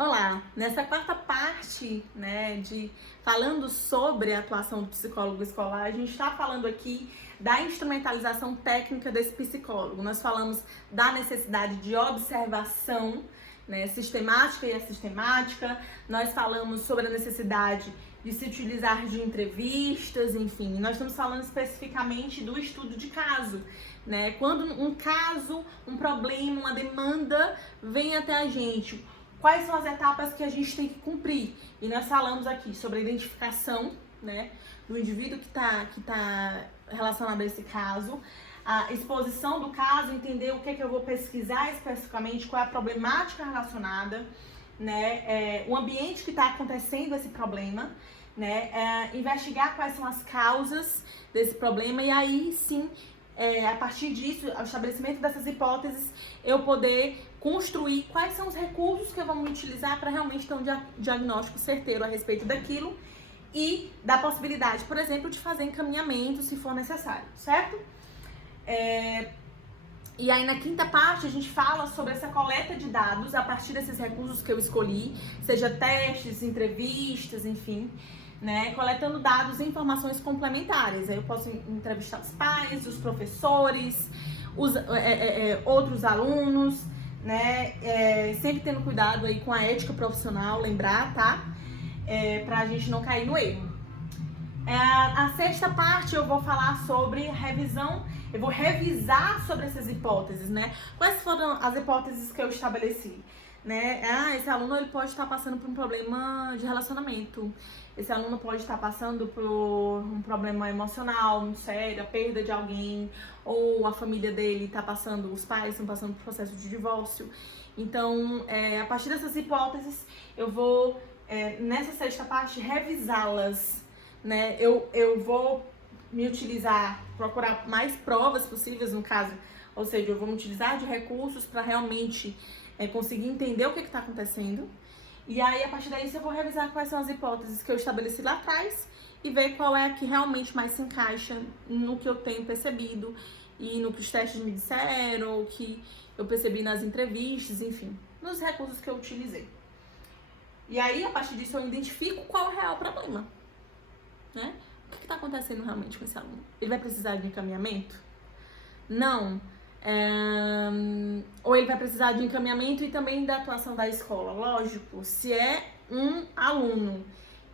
Olá, nessa quarta parte, de falando sobre a atuação do psicólogo escolar, a gente está falando aqui da instrumentalização técnica desse psicólogo. Nós falamos da necessidade de observação, sistemática e assistemática. Nós falamos sobre a necessidade de se utilizar de entrevistas, enfim. Nós estamos falando especificamente do estudo de caso, Quando um caso, um problema, uma demanda vem até a gente, quais são as etapas que a gente tem que cumprir? E nós falamos aqui sobre a identificação, do indivíduo que tá relacionado a esse caso, a exposição do caso, entender o que eu vou pesquisar especificamente, qual é a problemática relacionada, o ambiente que está acontecendo esse problema, investigar quais são as causas desse problema e aí sim, a partir disso, o estabelecimento dessas hipóteses, eu poder construir quais são os recursos que eu vou me utilizar para realmente ter um diagnóstico certeiro a respeito daquilo e da possibilidade, por exemplo, de fazer encaminhamento se for necessário, certo? E aí na quinta parte a gente fala sobre essa coleta de dados a partir desses recursos que eu escolhi, seja testes, entrevistas, enfim, coletando dados e informações complementares. Aí eu posso entrevistar os pais, os professores, outros alunos, sempre tendo cuidado aí com a ética profissional, lembrar, tá? Pra gente não cair no erro. A sexta parte eu vou falar sobre revisão, eu vou revisar sobre essas hipóteses, Quais foram as hipóteses que eu estabeleci? Esse aluno ele pode estar passando por um problema de relacionamento, esse aluno pode estar passando por um problema emocional muito sério, a perda de alguém, ou a família dele está passando, os pais estão passando por processo de divórcio. Então, a partir dessas hipóteses, eu vou, nessa sexta parte, revisá-las, Eu vou me utilizar, procurar mais provas possíveis no caso, ou seja, eu vou me utilizar de recursos para realmente conseguir entender o que está acontecendo. E aí, a partir daí, eu vou revisar quais são as hipóteses que eu estabeleci lá atrás e ver qual é a que realmente mais se encaixa no que eu tenho percebido e no que os testes me disseram, o que eu percebi nas entrevistas, enfim, nos recursos que eu utilizei. E aí, a partir disso, eu identifico qual é o real problema, O que está acontecendo realmente com esse aluno? Ele vai precisar de encaminhamento? Não. Ou ele vai precisar de encaminhamento e também da atuação da escola? Lógico, se é um aluno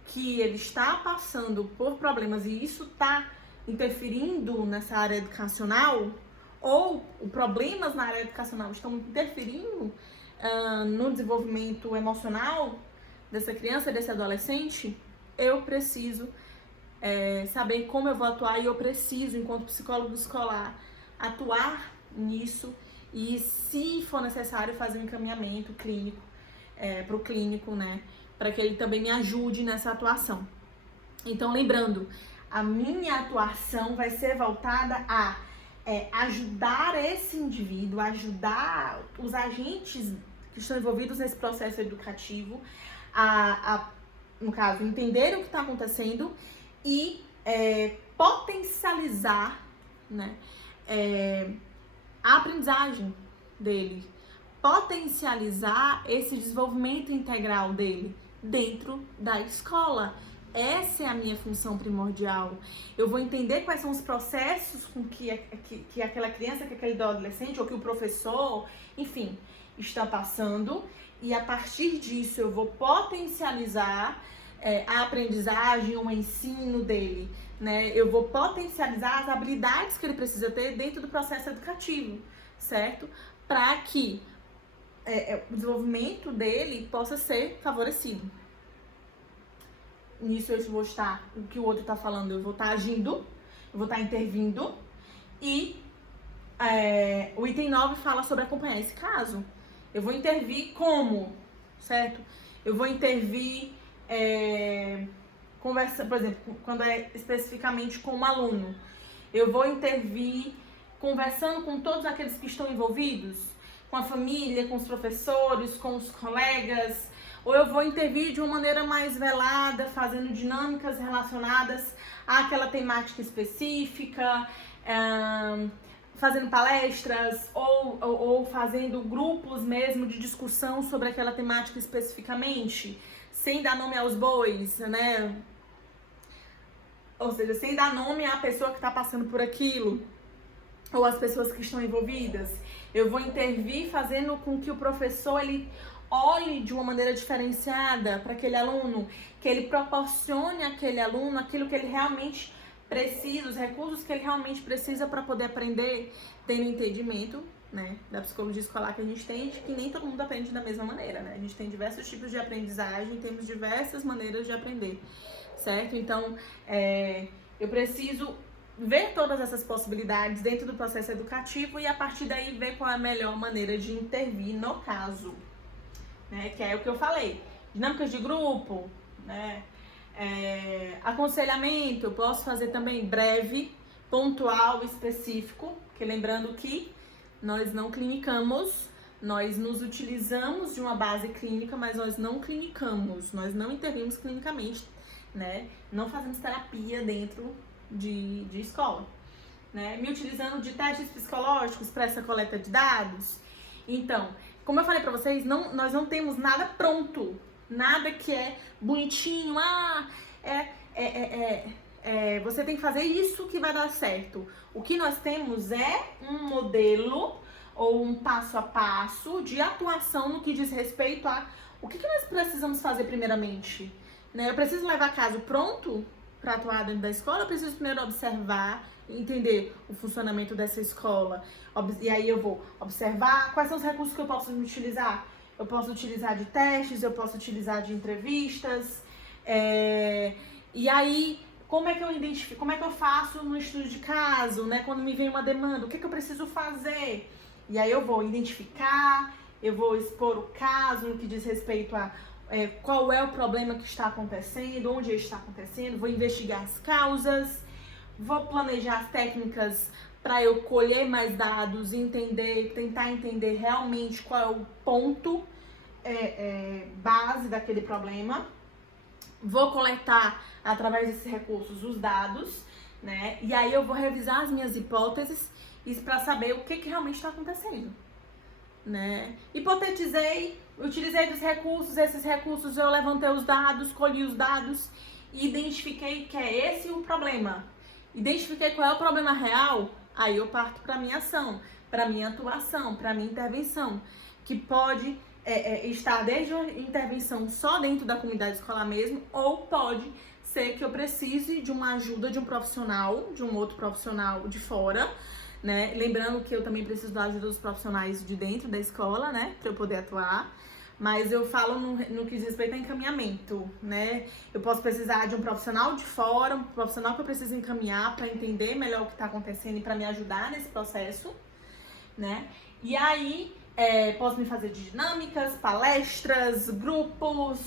que ele está passando por problemas e isso está interferindo nessa área educacional, ou problemas na área educacional estão interferindo no desenvolvimento emocional dessa criança, desse adolescente, eu preciso saber como eu vou atuar e eu preciso, enquanto psicólogo escolar, atuar nisso e, se for necessário, fazer um encaminhamento clínico para o clínico, para que ele também me ajude nessa atuação. Então, lembrando, a minha atuação vai ser voltada a ajudar esse indivíduo, ajudar os agentes que estão envolvidos nesse processo educativo no caso, entender o que está acontecendo e potencializar, a aprendizagem dele, potencializar esse desenvolvimento integral dele dentro da escola. Essa é a minha função primordial. Eu vou entender quais são os processos com que aquela criança, que aquele adolescente, ou que o professor, enfim, está passando, e a partir disso eu vou potencializar a aprendizagem, o ensino dele, Eu vou potencializar as habilidades que ele precisa ter dentro do processo educativo, certo? Para que o desenvolvimento dele possa ser favorecido. Nisso eu vou estar, o que o outro está falando, eu vou estar agindo, eu vou estar intervindo. E o item 9 fala sobre acompanhar esse caso. Eu vou intervir como, certo? Eu vou intervir conversa, por exemplo, quando é especificamente com um aluno, eu vou intervir conversando com todos aqueles que estão envolvidos, com a família, com os professores, com os colegas, ou eu vou intervir de uma maneira mais velada, fazendo dinâmicas relacionadas àquela temática específica, fazendo palestras ou fazendo grupos mesmo de discussão sobre aquela temática especificamente, sem dar nome aos bois, né? Ou seja, sem dar nome à pessoa que está passando por aquilo, ou as pessoas que estão envolvidas. Eu vou intervir fazendo com que o professor ele olhe de uma maneira diferenciada para aquele aluno, que ele proporcione àquele aluno aquilo que ele realmente precisa, os recursos que ele realmente precisa para poder aprender, tendo entendimento, né, da psicologia escolar que a gente tem, de que nem todo mundo aprende da mesma maneira, né? A gente tem diversos tipos de aprendizagem, temos diversas maneiras de aprender, certo? Então, eu preciso ver todas essas possibilidades dentro do processo educativo e a partir daí ver qual é a melhor maneira de intervir no caso, né? Que é o que eu falei, dinâmicas de grupo, né? Aconselhamento, eu posso fazer também breve, pontual, específico, porque lembrando que nós não clinicamos, nós nos utilizamos de uma base clínica, mas nós não clinicamos, nós não intervimos clinicamente, né? Não fazemos terapia dentro de escola, né? Me utilizando de testes psicológicos para essa coleta de dados. Então, como eu falei para vocês, nós não temos nada pronto, nada que é bonitinho, você tem que fazer isso que vai dar certo. O que nós temos é um modelo ou um passo a passo de atuação no que diz respeito a o que nós precisamos fazer primeiramente, né? Eu preciso levar caso pronto para atuar dentro da escola, eu preciso primeiro observar, entender o funcionamento dessa escola. E aí eu vou observar quais são os recursos que eu posso utilizar. Eu posso utilizar de testes, eu posso utilizar de entrevistas. E aí, como é que eu identifico, como é que eu faço no estudo de caso, né? Quando me vem uma demanda, o que eu preciso fazer? E aí eu vou identificar, eu vou expor o caso no que diz respeito a qual é o problema que está acontecendo, onde está acontecendo, vou investigar as causas, vou planejar as técnicas para eu colher mais dados, tentar entender realmente qual é o ponto base daquele problema. Vou coletar, através desses recursos, os dados, né? E aí eu vou revisar as minhas hipóteses para saber o que realmente está acontecendo, né? Hipotetizei, utilizei dos recursos, esses recursos eu levantei os dados, colhi os dados e identifiquei que é esse o problema. Identifiquei qual é o problema real, aí eu parto para minha ação, para minha atuação, para minha intervenção, que pode estar desde uma intervenção só dentro da comunidade escolar mesmo, ou pode ser que eu precise de uma ajuda de um profissional, de um outro profissional de fora, né? Lembrando que eu também preciso da ajuda dos profissionais de dentro da escola, né? Para eu poder atuar. Mas eu falo no que diz respeito a encaminhamento, né? Eu posso precisar de um profissional de fora, um profissional que eu preciso encaminhar para entender melhor o que está acontecendo e para me ajudar nesse processo, né? E aí, posso me fazer de dinâmicas, palestras, grupos,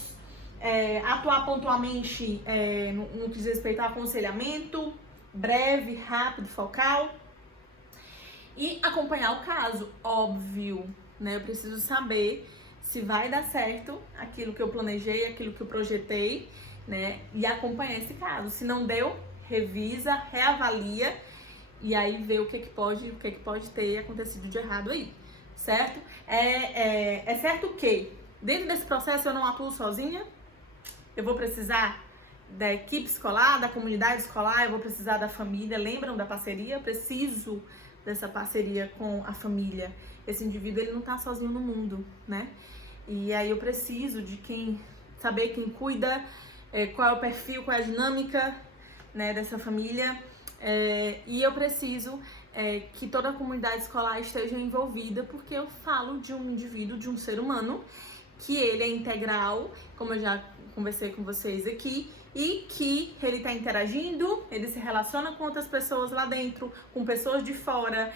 atuar pontualmente no que diz respeito a aconselhamento, breve, rápido, focal. E acompanhar o caso, óbvio, né? Eu preciso saber se vai dar certo aquilo que eu planejei, aquilo que eu projetei, né? E acompanhar esse caso. Se não deu, revisa, reavalia e aí vê o que pode ter acontecido de errado aí, certo? É certo que dentro desse processo eu não atuo sozinha, eu vou precisar da equipe escolar, da comunidade escolar, eu vou precisar da família. Lembram da parceria? Eu preciso dessa parceria com a família. Esse indivíduo, ele não tá sozinho no mundo, né? E aí eu preciso de saber quem cuida, qual é o perfil, qual é a dinâmica, né, dessa família. E eu preciso que toda a comunidade escolar esteja envolvida, porque eu falo de um indivíduo, de um ser humano, que ele é integral, como eu já conversei com vocês aqui, e que ele está interagindo, ele se relaciona com outras pessoas lá dentro, com pessoas de fora,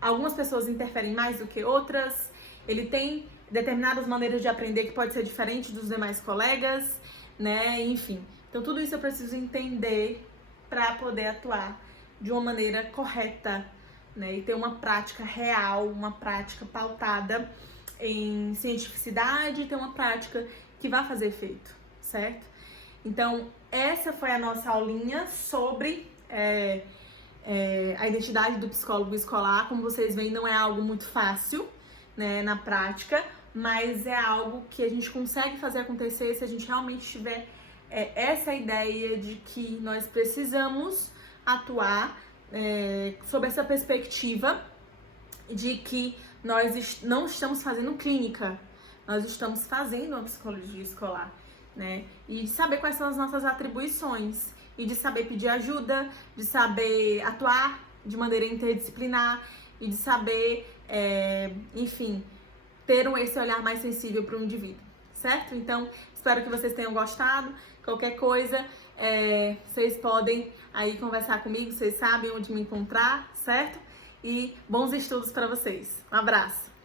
algumas pessoas interferem mais do que outras, ele tem determinadas maneiras de aprender que pode ser diferente dos demais colegas, né, enfim. Então tudo isso eu preciso entender para poder atuar de uma maneira correta, né, e ter uma prática real, uma prática pautada em cientificidade, ter uma prática que vai fazer efeito, certo? Então, essa foi a nossa aulinha sobre a identidade do psicólogo escolar. Como vocês veem, não é algo muito fácil, né, na prática, mas é algo que a gente consegue fazer acontecer se a gente realmente tiver essa ideia de que nós precisamos atuar sob essa perspectiva de que nós não estamos fazendo clínica, nós estamos fazendo uma psicologia escolar, né? E de saber quais são as nossas atribuições, e de saber pedir ajuda, de saber atuar de maneira interdisciplinar, e de saber, enfim, ter esse olhar mais sensível para o indivíduo, certo? Então, espero que vocês tenham gostado. Qualquer coisa, vocês podem aí conversar comigo, vocês sabem onde me encontrar, certo? E bons estudos para vocês. Um abraço!